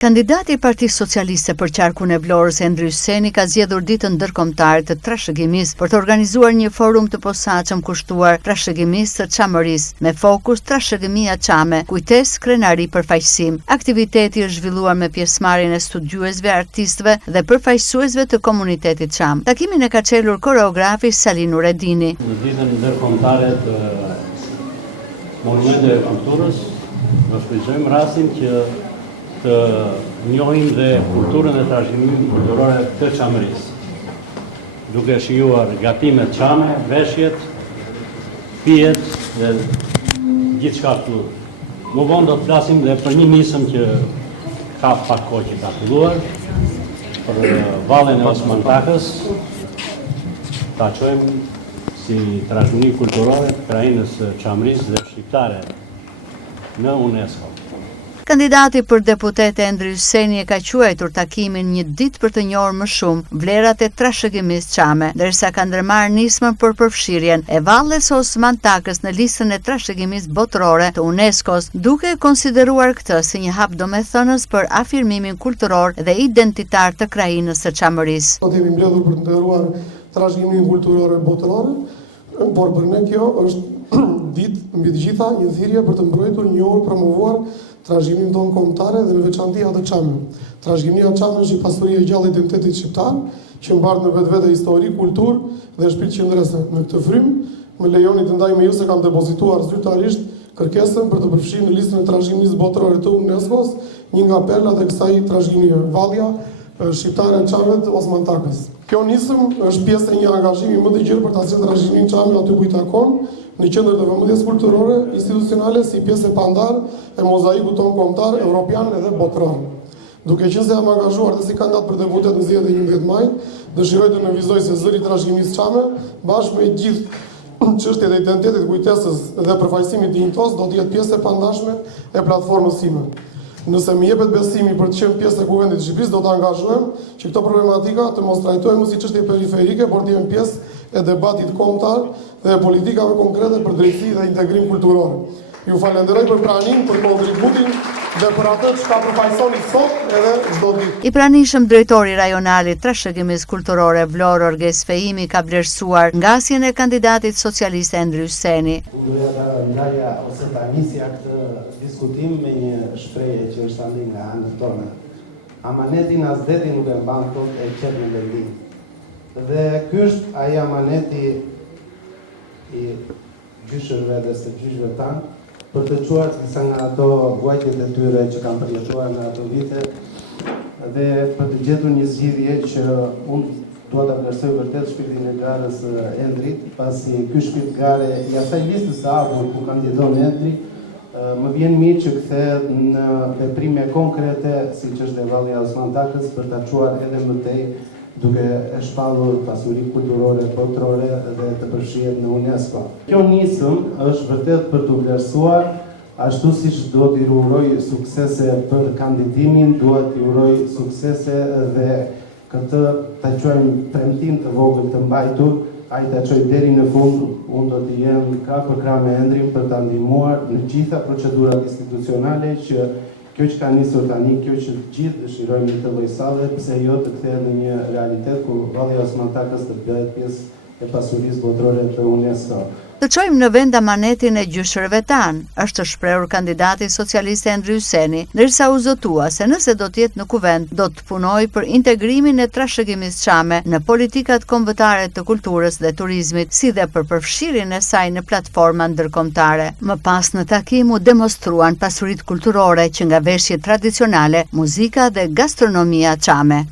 Kandidati i Partisë Socialiste për qarkun e Vlorës Endri Hyseni ka zgjedhur ditën ndërkombëtare të trashëgimisë për të organizuar një forum të posaçëm kushtuar trashëgimisë së Çamërisë me fokus trashëgimia Çame, kujtesë, krenari, përfaqësim. Aktiviteti është zhvilluar me pjesëmarrjen e studiuesve, artistëve dhe përfaqësuesve të komunitetit Çam. Takimin e ka çelur koreografi Salin Nuredini. Në ditën ndërkombëtare të Monumenteve të Kulturës, do shfrytëzojmë rastin që të njohim dhe kulturën dhe trashëgimimin kulturore të Çamërisë, duke shijuar gatimet çame, veshjet, pijet dhe gjithçka këtu. Më vonë do të flasim dhe për një nisëm që ka pak kohë që ka filluar, për vallen e Osman Takës, ta çojmë si trashëgimi kulturore të krajinës së Çamërisë dhe shqiptare në UNESCO. Kandidati për deputet Endri Hyseni e ka quajtur takimin një ditë për të njohur më shumë vlerat e trashëgimisë Çame, ndërsa ka ndërmarrë nismën për përfshirjen e valles Osman Takës në listën e trashëgimisë botërore të UNESCO-s, duke konsideruar këtë si një hap domethënës për afirmimin kulturor dhe identitar të krajinës së Çamërisë. Do të jemi mbledhur për të nderuar trashëgimimin kulturor botëror, por për ne kjo është ditë mbi të gjitha një thirrje për të mbrojtur, njohur, promovuar trashëgimimin tonë kombëtare dhe në veçanti atë Çame. Trashëgimia Çame është një pasuri e gjallë e identitetit shqiptar, që mbahet në vetvete histori, kulturë dhe shpirt qendrese. Në këtë frym, më lejoni të ndaj me ju se kam depozituar zyrtarisht kërkesën për të përfshirë në listën e trashëgimisë botërore të UNESCO-s një nga perlat e kësaj trashëgimie, vallja shqiptare e Çamit Osman Takës. Kjo nisëm është pjesë e një angazhimi më të gjerë për ta sjellë trashëgimimin Çame aty ku i takon, në qendër të vëmendjes kulturore, institucionale si pjesë e pandar e mozaikut tonë kombëtar, evropian edhe botëror. Duke qenë se jam angazhuar dhe si kandidat për deputet në zgjedhjet e 11 majit, dëshiroj të nënvizoj se zëri i trashëgimisë Çame, bashkë me gjithë çështjet e identitetit, kujtesës dhe përfaqësimit dinjitos, do të jetë pjesë e pandashme e platformës sime. Nëse më jepet besimi për të qenë pjesë e Kuvendit të Shqipërisë, do të angazhohem që këto problematika të mos trajtohen si çështje periferike, por të jenë pjesë e debatit kombëtar dhe e politikave konkrete për drejtësi dhe integrim kulturor. Ju falenderoj për pranimin, për kontributin dhe për atë që ka përfaqësoni sot edhe çdo ditë. I pranishëm drejtori rajonalit trashëgimisë kulturore Vlorë Orges Fehimi ka vlerësuar ngasjen e kandidatit socialist Endri Hyseni. Duhet ta ndaja ose ta nisja këtë diskutim me një shprehje që është andi nga anët tona. Amanetin as deti nuk e mban kot e qet në vendim. Dhe ky është ai amaneti i gjyshërve dhe së gjyshëve tanë për të çuar disa nga ato vuajtjet e tyre që kanë përjetuar në ato vite dhe për të gjetur një zgjidhje që unë dua ta vlerësoj vërtet shpirtin e garës Endrit, pasi ky shpirt gare i asaj listës së hapur ku kandidon Endri, më vjen mirë që kthehet në veprime konkrete, siç është e vallja Osman Takës, për ta çuar edhe më tej duke e shpallur pasuri kulturore botërore dhe të përfshihet në UNESCO. Kjo nisëm është vërtet për të vlerësuar, ashtu siç do t'i uroj suksese për kandidimin, dua t'i uroj suksese dhe këtë ta quajmë premtim të vogël të mbajtur, ai ta çoj deri në fund. Unë do të jem krah për krah me Endrin për ta ndihmuar në gjitha procedurat institucionale që kjo që ka nisur tani, kjo që gjithë dëshirojmë të vëjsallë, pse jo të kthehet në një realitet ku valli Osman Takës të bëhet pjesë e pasurisë botërore të UNESCO. Të çojmë në vend amanetin e gjyshërve tanë, është shprehur kandidati socialist Endri Hyseni, ndërsa u zotua se nëse do të jetë në kuvend, do të punojë për integrimin e trashëgimisë Çame në politikat kombëtare të kulturës dhe turizmit, si dhe për përfshirjen e saj në platforma ndërkombëtare. Më pas në takim u demonstruan pasuritë kulturore që nga veshjet tradicionale, muzika dhe gastronomia Çame.